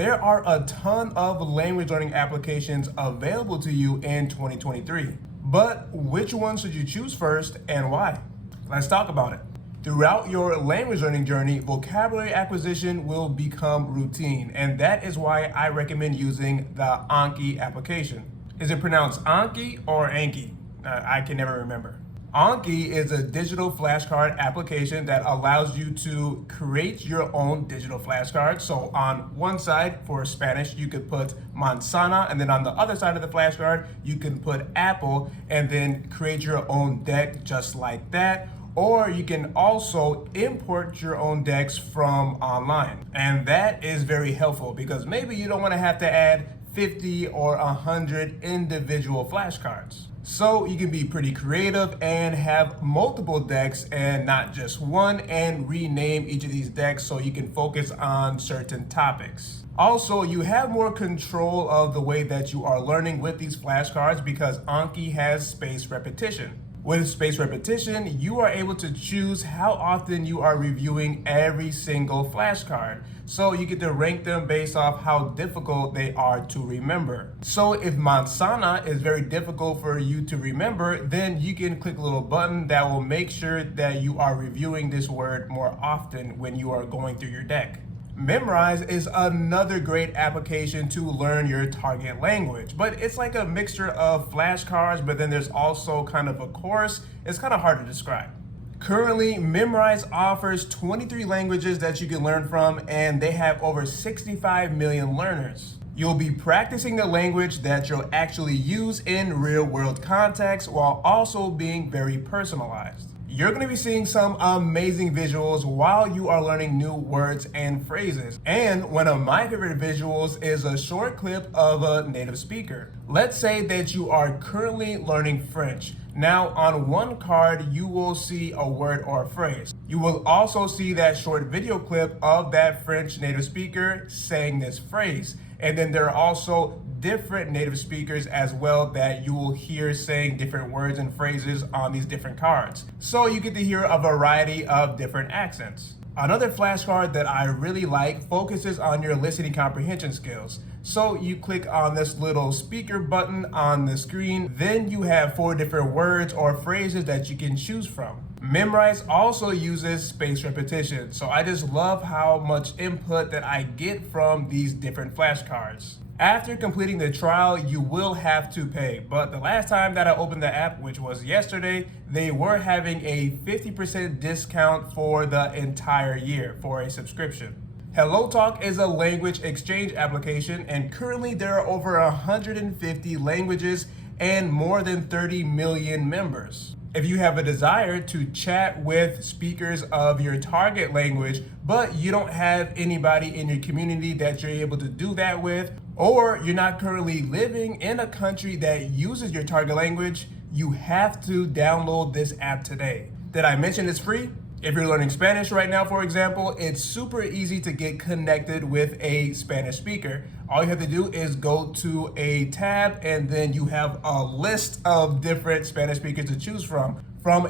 There are a ton of language learning applications available to you in 2023. But which one should you choose first and why? Let's talk about it. Throughout your language learning journey, vocabulary acquisition will become routine, and that is why I recommend using the Anki application. Is it pronounced Anki or Anki? I can never remember. Anki is a digital flashcard application that allows you to create your own digital flashcards. So on one side for Spanish, you could put manzana, and then on the other side of the flashcard, you can put apple and then create your own deck just like that. Or you can also import your own decks from online. And that is very helpful because maybe you don't want to have to add 50 or 100 individual flashcards. So you can be pretty creative and have multiple decks and not just one, and rename each of these decks so you can focus on certain topics. Also, you have more control of the way that you are learning with these flashcards because Anki has spaced repetition. With spaced repetition, you are able to choose how often you are reviewing every single flashcard. So you get to rank them based off how difficult they are to remember. So if manzana is very difficult for you to remember, then you can click a little button that will make sure that you are reviewing this word more often when you are going through your deck. Memorise is another great application to learn your target language, but it's like a mixture of flashcards, but then there's also kind of a course. It's kind of hard to describe. Currently, Memorise offers 23 languages that you can learn from, and they have over 65 million learners. You'll be practicing the language that you'll actually use in real-world context while also being very personalized. You're going to be seeing some amazing visuals while you are learning new words and phrases. And one of my favorite visuals is a short clip of a native speaker. Let's say that you are currently learning French. Now, on one card, you will see a word or a phrase. You will also see that short video clip of that French native speaker saying this phrase. And then there are also different native speakers as well that you will hear saying different words and phrases on these different cards. So you get to hear a variety of different accents. Another flashcard that I really like focuses on your listening comprehension skills. So you click on this little speaker button on the screen, then you have 4 different words or phrases that you can choose from. Memorise also uses spaced repetition, so I just love how much input that I get from these different flashcards. After completing the trial, you will have to pay, but the last time that I opened the app, which was yesterday, they were having a 50% discount for the entire year for a subscription. HelloTalk is a language exchange application, and currently there are over 150 languages and more than 30 million members. If you have a desire to chat with speakers of your target language, but you don't have anybody in your community that you're able to do that with, or you're not currently living in a country that uses your target language, you have to download this app today. Did I mention it's free? If you're learning Spanish right now, for example, it's super easy to get connected with a Spanish speaker. All you have to do is go to a tab, and then you have a list of different Spanish speakers to choose from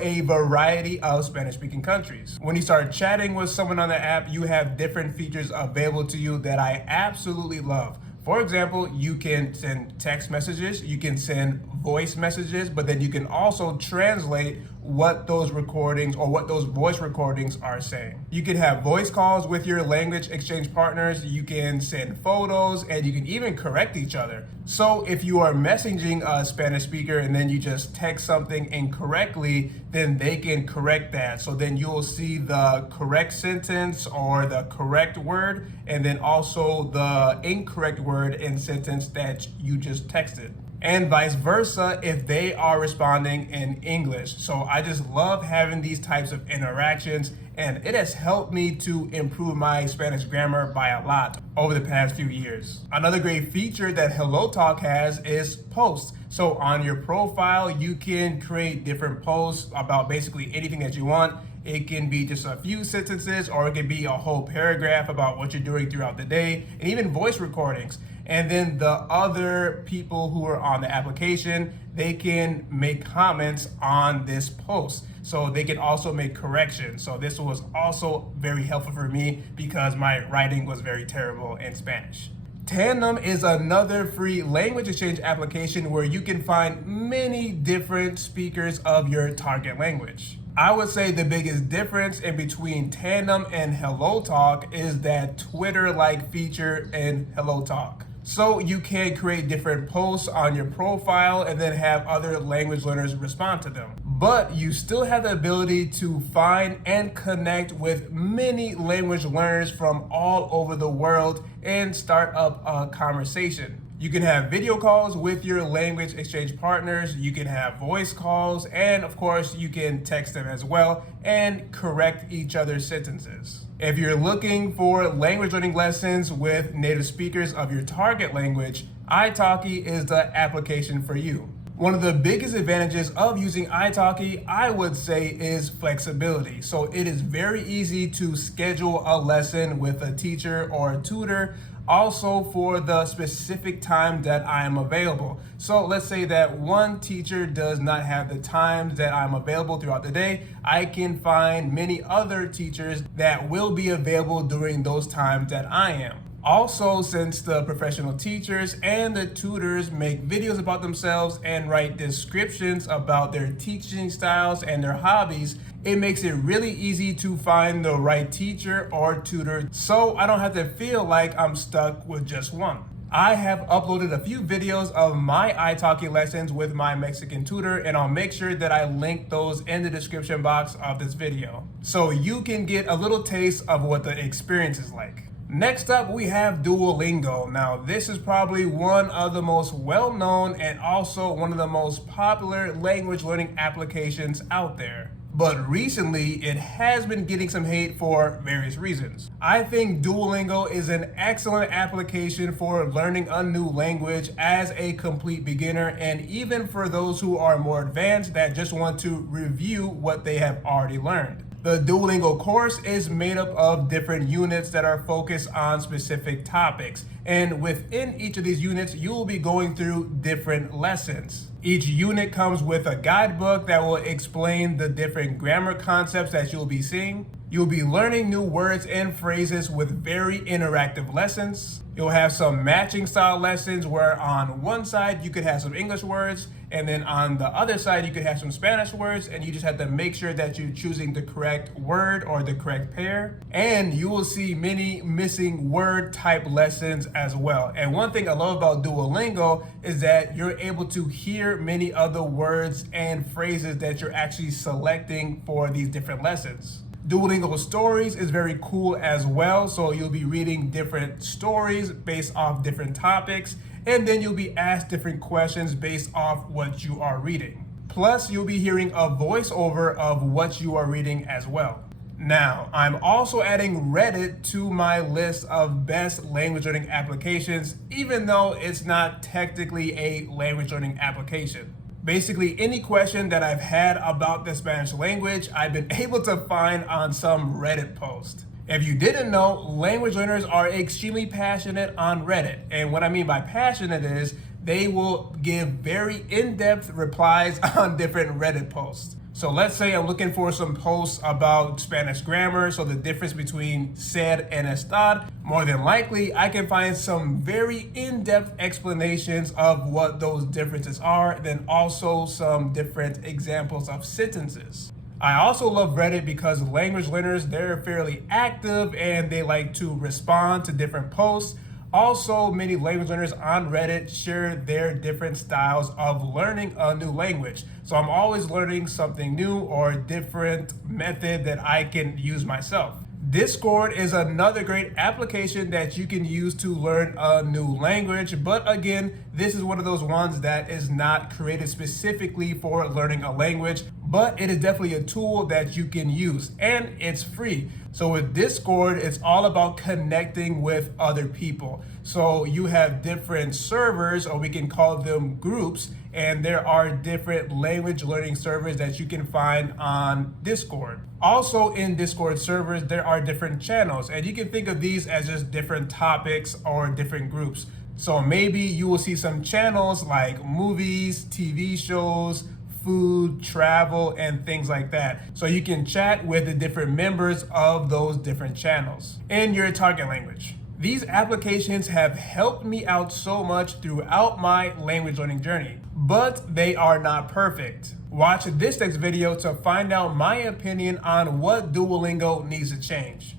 a variety of Spanish-speaking countries. When you start chatting with someone on the app, you have different features available to you that I absolutely love. For example, you can send text messages, you can send voice messages, but then you can also translate what those recordings or what those voice recordings are saying. You can have voice calls with your language exchange partners, you can send photos, and you can even correct each other. So if you are messaging a Spanish speaker and then you just text something incorrectly, then they can correct that. So then you'll see the correct sentence or the correct word, and then also the incorrect word and sentence that you just texted. And vice versa if they are responding in English. So I just love having these types of interactions, and it has helped me to improve my Spanish grammar by a lot over the past few years. Another great feature that HelloTalk has is posts. So on your profile, you can create different posts about basically anything that you want. It can be just a few sentences, or it can be a whole paragraph about what you're doing throughout the day, and even voice recordings. And then the other people who are on the application, they can make comments on this post. So they can also make corrections. So this was also very helpful for me because my writing was very terrible in Spanish. Tandem is another free language exchange application where you can find many different speakers of your target language. I would say the biggest difference in between Tandem and HelloTalk is that Twitter-like feature in HelloTalk. So you can create different posts on your profile and then have other language learners respond to them. But you still have the ability to find and connect with many language learners from all over the world and start up a conversation. You can have video calls with your language exchange partners, you can have voice calls, and of course you can text them as well and correct each other's sentences. If you're looking for language learning lessons with native speakers of your target language, ITALKI is the application for you. One of the biggest advantages of using ITALKI, I would say, is flexibility. So it is very easy to schedule a lesson with a teacher or a tutor, also for the specific time that I am available. So let's say that one teacher does not have the times that I'm available throughout the day. I can find many other teachers that will be available during those times that I am. Also, since the professional teachers and the tutors make videos about themselves and write descriptions about their teaching styles and their hobbies, it makes it really easy to find the right teacher or tutor, so I don't have to feel like I'm stuck with just one. I have uploaded a few videos of my ITALKI lessons with my Mexican tutor, and I'll make sure that I link those in the description box of this video, so you can get a little taste of what the experience is like. Next up, we have Duolingo. Now, this is probably one of the most well-known and also one of the most popular language learning applications out there. But recently, it has been getting some hate for various reasons. I think Duolingo is an excellent application for learning a new language as a complete beginner, and even for those who are more advanced that just want to review what they have already learned. The Duolingo course is made up of different units that are focused on specific topics. And within each of these units, you will be going through different lessons. Each unit comes with a guidebook that will explain the different grammar concepts that you'll be seeing. You'll be learning new words and phrases with very interactive lessons. You'll have some matching style lessons where on one side you could have some English words, and then on the other side you could have some Spanish words, and you just have to make sure that you're choosing the correct word or the correct pair. And you will see many missing word type lessons as well. And one thing I love about Duolingo is that you're able to hear many other words and phrases that you're actually selecting for these different lessons. Duolingo Stories is very cool as well, so you'll be reading different stories based off different topics, and then you'll be asked different questions based off what you are reading. Plus, you'll be hearing a voiceover of what you are reading as well. Now, I'm also adding Reddit to my list of best language learning applications, even though it's not technically a language learning application. Basically, any question that I've had about the Spanish language, I've been able to find on some Reddit post. If you didn't know, language learners are extremely passionate on Reddit. And what I mean by passionate is they will give very in-depth replies on different Reddit posts. So let's say I'm looking for some posts about Spanish grammar, so the difference between ser and estar. More than likely, I can find some very in-depth explanations of what those differences are, then also some different examples of sentences. I also love Reddit because language learners, they're fairly active and they like to respond to different posts. Also, many language learners on Reddit share their different styles of learning a new language. So I'm always learning something new or a different method that I can use myself. Discord is another great application that you can use to learn a new language, but again, this is one of those ones that is not created specifically for learning a language, but it is definitely a tool that you can use, and it's free. So with Discord, it's all about connecting with other people. So you have different servers, or we can call them groups, and there are different language learning servers that you can find on Discord. Also in Discord servers, there are different channels, and you can think of these as just different topics or different groups. So maybe you will see some channels like movies, TV shows, food, travel, and things like that. So you can chat with the different members of those different channels in your target language. These applications have helped me out so much throughout my language learning journey, but they are not perfect. Watch this next video to find out my opinion on what Duolingo needs to change.